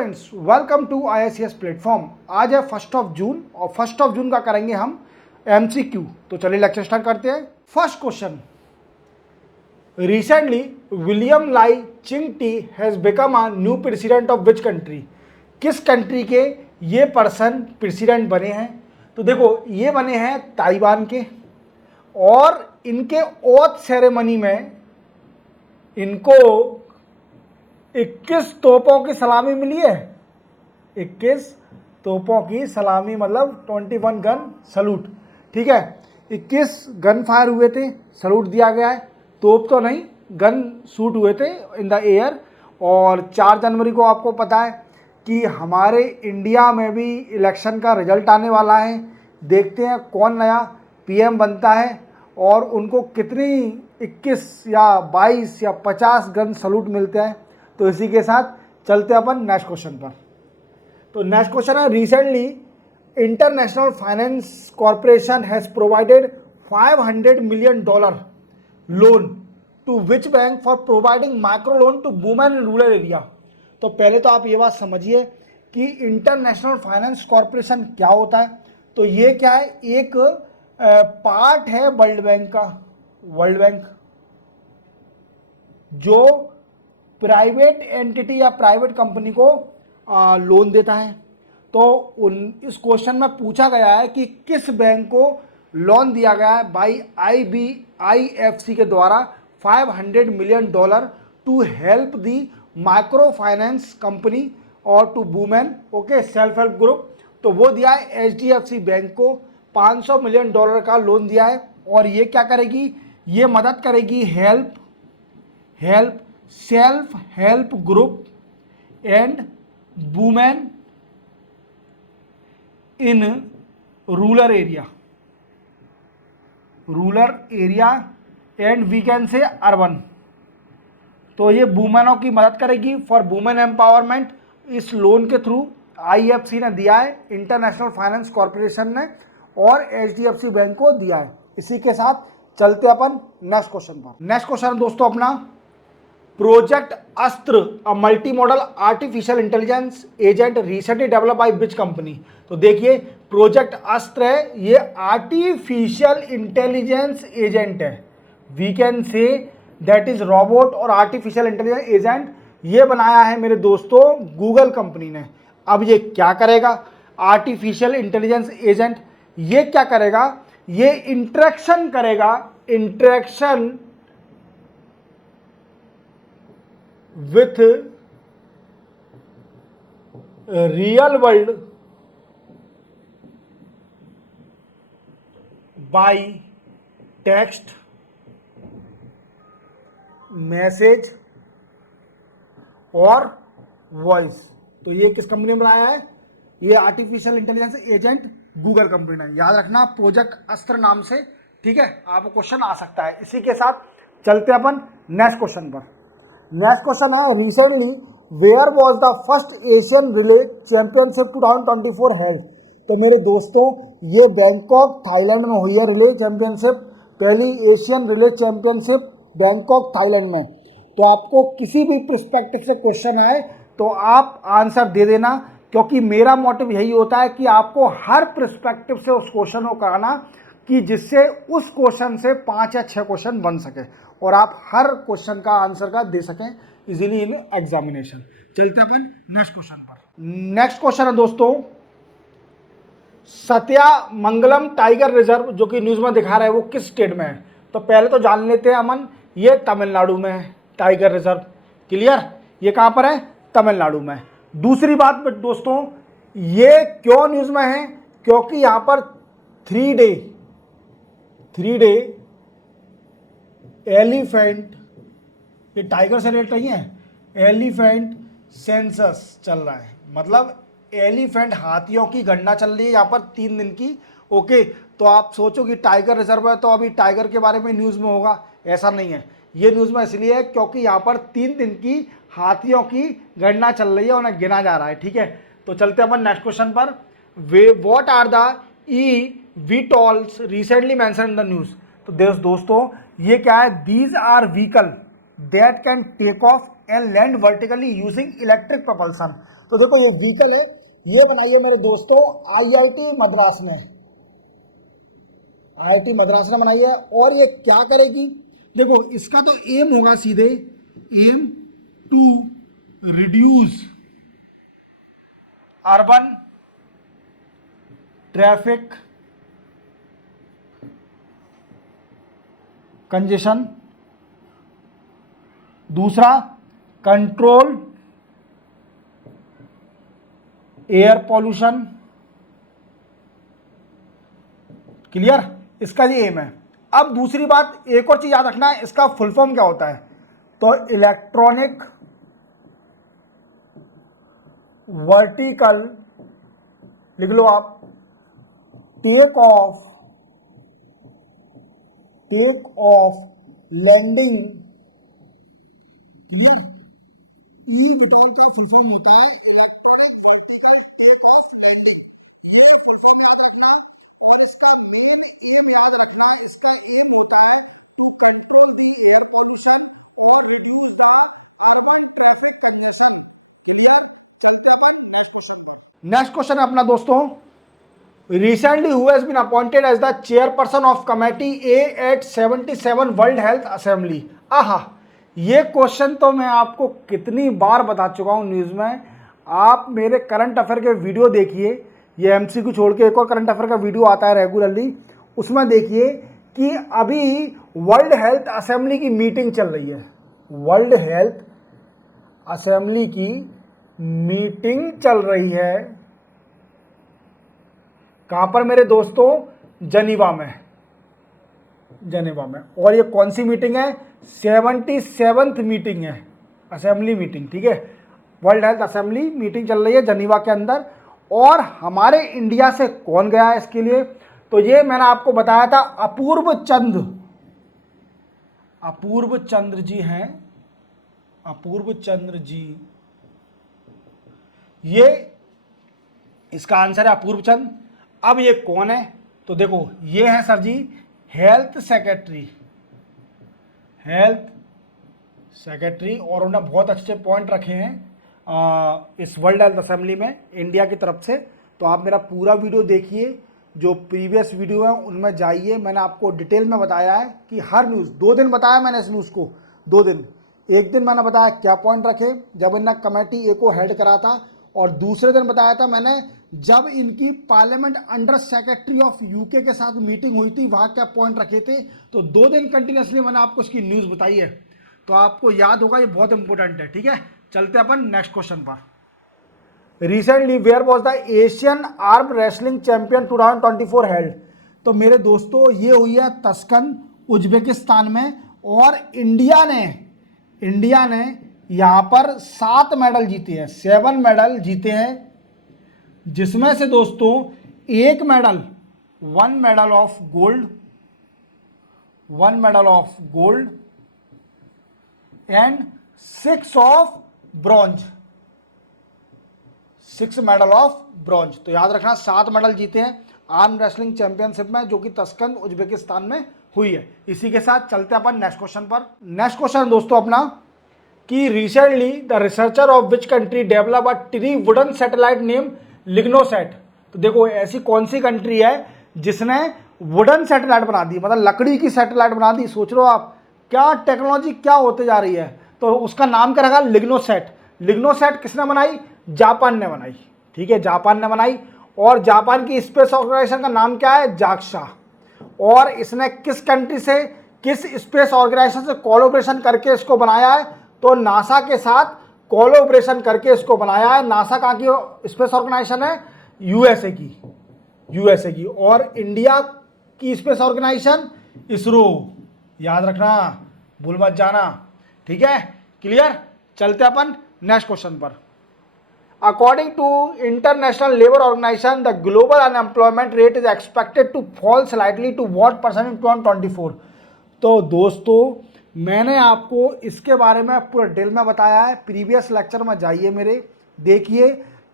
Friends, welcome to ISCS platform. आज है 1 जून और 1 जून का करेंगे हम MCQ। तो चलिए लेक्चर स्टार्ट करते हैं। First question, recently William Lai Ching Te has become a new president of which country. किस कंट्री के ये पर्सन प्रेसिडेंट बने हैं? तो देखो, ये बने हैं ताइवान के, और इनके ओथ सेरेमनी में इनको 21 तोपों की सलामी मिली है। 21 तोपों की सलामी मतलब 21 गन सलूट। ठीक है, 21 गन फायर हुए थे, सलूट दिया गया है। तोप तो नहीं, गन शूट हुए थे इन द एयर। और 4 जनवरी को आपको पता है कि हमारे इंडिया में भी इलेक्शन का रिजल्ट आने वाला है। देखते हैं कौन नया PM बनता है और उनको कितनी 21 या 22 या 50 गन सलूट मिलते हैं। तो इसी के साथ चलते हैं अपन नेक्स्ट क्वेश्चन पर। तो नेक्स्ट क्वेश्चन है, recently International Finance Corporation has provided $500 million loan to which bank for providing micro loan to women in rural area. तो पहले तो आप ये बात समझिए कि इंटरनेशनल फाइनेंस कॉर्पोरेशन क्या होता है। तो ये क्या है, एक पार्ट है वर्ल्ड बैंक का। वर्ल्ड बैंक जो प्राइवेट एंटिटी या प्राइवेट कंपनी को लोन देता है। तो इस क्वेश्चन में पूछा गया है कि किस बैंक को लोन दिया गया है बाई IBIFC के द्वारा $500 million to help the micro finance company और to women self help group. तो वो दिया है HDFC बैंक को $500 million का लोन दिया है। और ये क्या करेगी, ये मदद करेगी help self help group and women in rural area and we can say urban. तो ये वुमेनों की मदद करेगी फॉर वुमेन एम्पावरमेंट। इस लोन के थ्रू IFC ने दिया है, इंटरनेशनल फाइनेंस कॉर्पोरेशन ने, और HDFC बैंक को दिया है। इसी के साथ चलते अपन नेक्स्ट क्वेश्चन पर। नेक्स्ट क्वेश्चन दोस्तों अपना, Project Astra a multi modal artificial intelligence agent recently develop by which company. तो देखिए, प्रोजेक्ट अस्त्र है, ये आर्टिफिशियल इंटेलिजेंस एजेंट है। We can say that is robot और आर्टिफिशियल इंटेलिजेंस एजेंट। ये बनाया है मेरे दोस्तों गूगल कंपनी ने। अब ये क्या करेगा, आर्टिफिशियल इंटेलिजेंस एजेंट ये क्या करेगा, ये इंटरेक्शन करेगा, interaction with real world by text, message और वॉइस। तो ये किस कंपनी ने बनाया है, ये artificial intelligence agent Google company ने। याद रखना प्रोजेक्ट अस्त्र नाम से। ठीक है, आपको क्वेश्चन आ सकता है। इसी के साथ चलते अपन नेक्स्ट क्वेश्चन पर। नेक्स्ट क्वेश्चन है, recently where was the first Asian relay championship 2024 held. तो मेरे दोस्तों, ये बैंकॉक थाईलैंड में हुई है रिले चैंपियनशिप, पहली Asian relay championship Bangkok Thailand में। तो आपको किसी भी पर्सपेक्टिव से क्वेश्चन आए तो आप आंसर दे देना, क्योंकि मेरा मोटिव यही होता है कि आपको हर पर्सपेक्टिव से उस क्वेश्चन को कराना कि जिससे उस क्वेश्चन से 5 या 6 क्वेश्चन बन सके और आप हर क्वेश्चन का आंसर का दे सकें इजीली इन एग्जामिनेशन। चलते अपन नेक्स्ट क्वेश्चन पर। नेक्स्ट क्वेश्चन है दोस्तों, सत्यामंगलम टाइगर रिजर्व जो कि न्यूज में दिखा रहा है वो किस स्टेट में है। तो पहले तो जान लेते हैं अमन, ये तमिलनाडु में है टाइगर रिजर्व। क्लियर, ये कहां पर है, तमिलनाडु में। दूसरी बात दोस्तों, ये क्यों न्यूज में है, क्योंकि यहां पर 3 डे एलिफेंट, ये टाइगर से रिलेटेड नहीं है, एलिफेंट सेंसस चल रहा है। मतलब एलिफेंट हाथियों की गणना चल रही है यहाँ पर 3 दिन की। ओके, तो आप सोचो कि टाइगर रिजर्व है तो अभी टाइगर के बारे में न्यूज़ में होगा, ऐसा नहीं है। ये न्यूज़ में इसलिए है क्योंकि यहाँ पर 3 दिन की हाथियों की गणना चल रही है, उन्हें गिना जा रहा है। ठीक है, तो चलते अपन नेक्स्ट क्वेश्चन पर। What are the eVTOLs recently mention in the news. तो दोस्तों ये क्या है, these are vehicle that can take off and land vertically using electric propulsion। तो देखो ये व्हीकल है, ये बनाई है मेरे दोस्तों आईआईटी मद्रास ने, आईआईटी मद्रास ने बनाई है। और ये क्या करेगी, देखो इसका तो एम होगा सीधे, aim to reduce urban traffic congestion, दूसरा कंट्रोल एयर पॉल्यूशन। क्लियर, इसका ये एम है। अब दूसरी बात, एक और चीज याद रखना है, इसका फुल फॉर्म क्या होता है, तो इलेक्ट्रॉनिक वर्टिकल, लिख लो आप, take off landing. EVTOL का फुल फॉर्म होता है electronic vertical take off landing. ये फुल फॉर्म याद रखना और इसका मेन एम याद रखना। इसका एम होता है to control the air pollution और reduce the urban traffic congestion. Clear, चलते हैं नेक्स्ट क्वेश्चन है अपना दोस्तों। Recently, who has been appointed as the chairperson of Committee A at 77 World Health Assembly? आहा, ये क्वेश्चन तो मैं आपको कितनी बार बता चुका हूँ न्यूज़ में। आप मेरे करंट अफेयर के वीडियो देखिए, ये एमसीक्यू छोड़ के एक और करंट अफेयर का वीडियो आता है रेगुलरली, उसमें देखिए कि अभी वर्ल्ड हेल्थ असेंबली की मीटिंग चल रही है। वर्ल्ड हेल्थ असेंबली की मीटिंग चल रही है कहाँ पर मेरे दोस्तों, जनीवा में, जनेवा में। और ये कौन सी मीटिंग है, 77th मीटिंग है, असेंबली मीटिंग, ठीक है। वर्ल्ड हेल्थ असेंबली मीटिंग चल रही है जनीवा के अंदर। और हमारे इंडिया से कौन गया है इसके लिए, तो ये मैंने आपको बताया था, अपूर्व चंद्र जी हैं, अपूर्व चंद्र जी, ये इसका आंसर है अपूर्व चंद्र। अब ये कौन है, तो देखो ये है सर जी हेल्थ सेक्रेटरी, और उन्होंने बहुत अच्छे पॉइंट रखे हैं इस वर्ल्ड हेल्थ असेंबली में इंडिया की तरफ से। तो आप मेरा पूरा वीडियो देखिए, जो प्रीवियस वीडियो है उनमें जाइए। मैंने आपको डिटेल में बताया है कि हर न्यूज़, 2 दिन बताया मैंने इस न्यूज़ को, 2 दिन। एक दिन मैंने बताया क्या पॉइंट रखे जब इन्होंने कमेटी ए को हेड करा था, और दूसरे दिन बताया था मैंने जब इनकी parliament under secretary of UK के साथ मीटिंग हुई थी, वहां क्या पॉइंट रखे थे। तो 2 दिन कंटिन्यूसली मैंने आपको इसकी न्यूज़ बताई है, तो आपको याद होगा, ये बहुत इंपॉर्टेंट है, ठीक है। चलते अपन नेक्स्ट क्वेश्चन पर। Recently where was the Asian arm wrestling champion 2024 held. तो मेरे दोस्तों ये हुई है तस्कन, उज्बेकिस्तान में। और इंडिया ने यहाँ पर 7 मेडल जीते हैं, 7 मेडल जीते हैं, जिसमें से दोस्तों 1 medal, 1 medal of gold and 6 of bronze, 6 medal of bronze. तो याद रखना 7 मेडल जीते हैं आर्म रेसलिंग चैंपियनशिप में, जो कि तस्कंद उज्बेकिस्तान में हुई है। इसी के साथ चलते अपन नेक्स्ट क्वेश्चन पर। नेक्स्ट क्वेश्चन दोस्तों अपना कि recently the researcher of which country develop a tree wooden satellite name Lignosat. तो देखो ऐसी कौन सी कंट्री है जिसने वुडन सैटेलाइट बना दी, मतलब लकड़ी की सैटेलाइट बना दी। सोच लो आप क्या टेक्नोलॉजी क्या होते जा रही है। तो उसका नाम क्या रखा, लिग्नोसैट। लिग्नोसैट किसने बनाई, जापान ने बनाई, ठीक है, जापान ने बनाई। और जापान की स्पेस ऑर्गेनाइजेशन का नाम क्या है, जाक्सा। और इसने किस कंट्री से, किस स्पेस ऑर्गेनाइजेशन से कोलैबोरेशन करके इसको बनाया है, तो नासा के साथ कोलैबोरेशन करके इसको बनाया है। नासा कहाँ की स्पेस ऑर्गेनाइजेशन है, यूएसए की। और इंडिया की स्पेस ऑर्गेनाइजेशन इसरो, याद रखना, भूल मत जाना, ठीक है, क्लियर। चलते अपन नेक्स्ट क्वेश्चन पर। According to International Labour Organization the global unemployment rate is expected to fall slightly to what percent in 2024। तो दोस्तों मैंने आपको इसके बारे में पूरा डिटेल में बताया है, प्रीवियस लेक्चर में जाइए मेरे, देखिए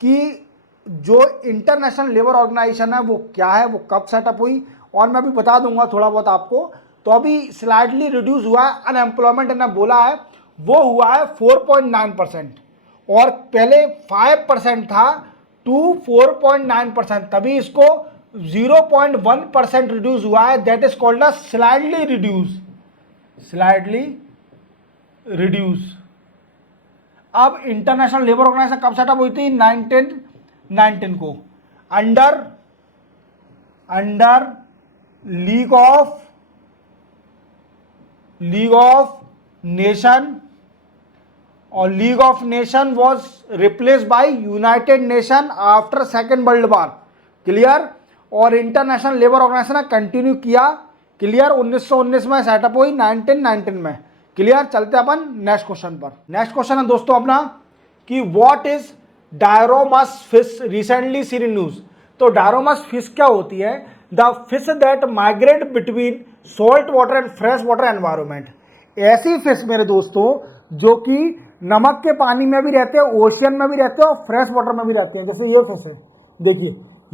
कि जो इंटरनेशनल लेबर ऑर्गेनाइजेशन है वो क्या है, वो कब सेटअप हुई, और मैं भी बता दूंगा थोड़ा बहुत आपको। तो अभी स्लाइडली रिड्यूस हुआ है अनएम्प्लॉयमेंट, इन्होंने बोला है वो हुआ है 4.9%, और पहले 5% था टू 4.9%, तभी इसको 0.1% रिड्यूस हुआ है, that is called a slightly reduce. अब इंटरनेशनल लेबर ऑर्गेनाइजेशन कब सेटअप हुई थी? 1919 को, अंडर लीग ऑफ नेशन, और League of Nation was replace by United Nation after Second World War. Clear? और इंटरनेशनल लेबर ऑर्गेनाइजेशन ने कंटिन्यू किया। Clear? 1919 में सेटअप हुई, 1919 में। क्लियर? चलते अपन नेक्स्ट क्वेश्चन पर। नेक्स्ट क्वेश्चन है दोस्तों अपना कि what is diadromous fish recently seen in news. तो डायरोमस फिश क्या होती है? The fish that migrate between salt water and fresh water environment. ऐसी फिश मेरे दोस्तों जो कि नमक के पानी में भी रहते हैं, ओशियन में भी रहते हैं और फ्रेश वाटर में भी रहते हैं। जैसे ये फिश है, देखिए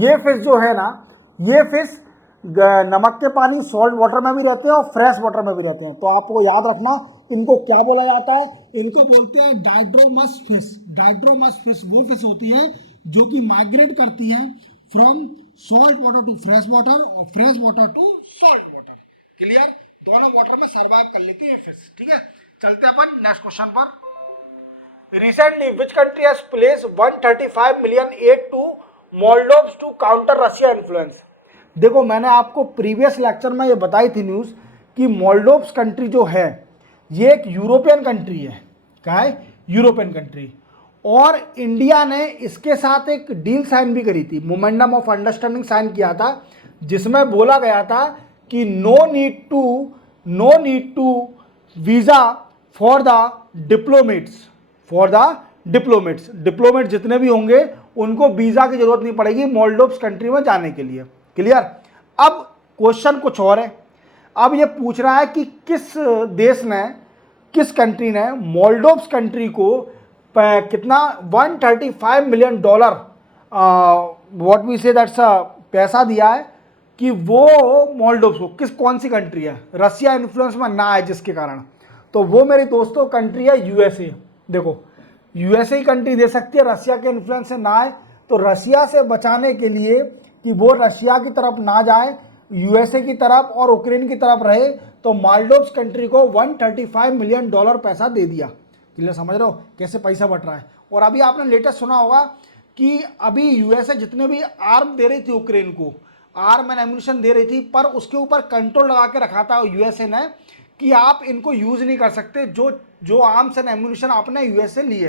ये फिश जो है ना, ये फिश नमक के पानी सॉल्ट वाटर में भी रहते हैं और फ्रेश वाटर में भी रहते हैं। तो आपको याद रखना इनको क्या बोला जाता है? इनको बोलते हैं डायड्रोमस फिश। डायड्रोमस फिश वो फिश होती है जो कि माइग्रेट करती हैं from salt water to fresh water और fresh water to salt water. Clear? दोनों वाटर में सर्वाइव कर लेती है फिश। ठीक है, चलते हैं अपन नेक्स्ट क्वेश्चन पर। Recently, which country has placed 135 million aid to Moldova to counter Russia influence? देखो मैंने आपको प्रीवियस लेक्चर में ये बताई थी न्यूज़ कि मोल्डोव्स कंट्री जो है ये एक यूरोपियन कंट्री है। क्या है? European country. और इंडिया ने इसके साथ एक डील साइन भी करी थी, मोमेंडम ऑफ अंडरस्टैंडिंग साइन किया था, जिसमें बोला गया था कि no need to visa for the diplomat जितने भी होंगे उनको वीजा की जरूरत नहीं पड़ेगी मोल्डोव्स कंट्री में जाने के लिए। क्लियर? अब क्वेश्चन कुछ और है। अब ये पूछ रहा है कि किस कंट्री ने मोल्डोव्स कंट्री को कितना $135 मिलियन व्हाट वी से दैट्स पैसा दिया है कि वो मोल्डोव्स को, कौन सी कंट्री है रसिया इन्फ्लुएंस में ना आए जिसके कारण, तो वो मेरे दोस्तों कंट्री है यूएसए। देखो यूएसए ही कंट्री दे सकती है रसिया के इन्फ्लुएंस से ना आए। तो रसिया से बचाने के लिए कि वो रशिया की तरफ ना जाए, यूएसए की तरफ और यूक्रेन की तरफ रहे, तो मोल्डोव्स कंट्री को $135 मिलियन पैसा दे दिया। क्लियर? समझ रहे हो कैसे पैसा बट रहा है? और अभी आपने लेटेस्ट सुना होगा कि अभी यूएसए जितने भी आर्म दे रही थी यूक्रेन को, आर्म एंड एम्यूनिशन दे रही थी, पर उसके ऊपर कंट्रोल लगा के रखा था यूएसए ने कि आप इनको यूज नहीं कर सकते जो आर्म्स एंड एम्यूनिशन आपने यूएसए लिए।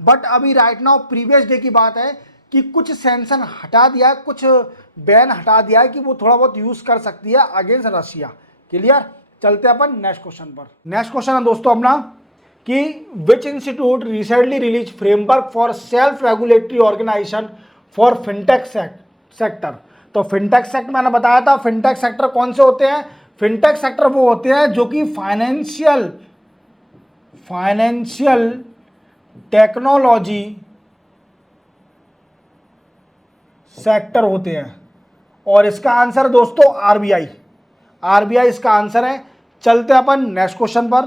बट अभी राइट नाउ प्रीवियस डे की बात है कि कुछ सैंक्शन हटा दिया, कुछ बैन हटा दिया है कि वो थोड़ा बहुत यूज कर सकती है अगेंस्ट रशिया। क्लियर? चलते हैं अपन नेक्स्ट क्वेश्चन पर। नेक्स्ट क्वेश्चन है दोस्तों अपना कि which institute recently release framework for self regulatory organisation for fintech sector. तो फिनटेक सेक्टर मैंने बताया था, फिनटेक सेक्टर कौन से होते हैं? फिनटेक सेक्टर वो होते हैं जो कि फाइनेंशियल टेक्नोलॉजी सेक्टर होते हैं। और इसका आंसर दोस्तों आरबीआई इसका आंसर है। चलते अपन नेक्स्ट क्वेश्चन पर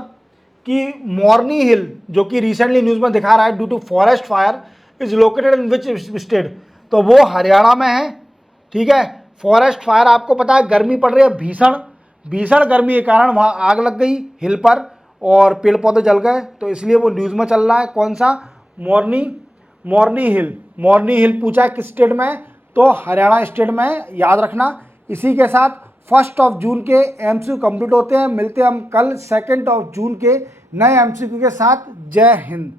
कि मॉर्नी हिल जो कि रिसेंटली न्यूज में दिखा रहा है due to forest fire is located in which state. तो वो हरियाणा में है। ठीक है, फॉरेस्ट फायर आपको पता है गर्मी पड़ रही है, भीषण गर्मी के कारण वहाँ आग लग गई हिल पर और पेड़ पौधे जल गए, तो इसलिए वो न्यूज़ में चल रहा है। कौन सा? मॉर्नी हिल पूछा है किस स्टेट में? तो हरियाणा स्टेट में, याद रखना। इसी के साथ 1 जून के एमसीक्यू कंप्लीट होते हैं। मिलते हैं हम कल 2 जून के नए एमसीक्यू के साथ। जय हिंद।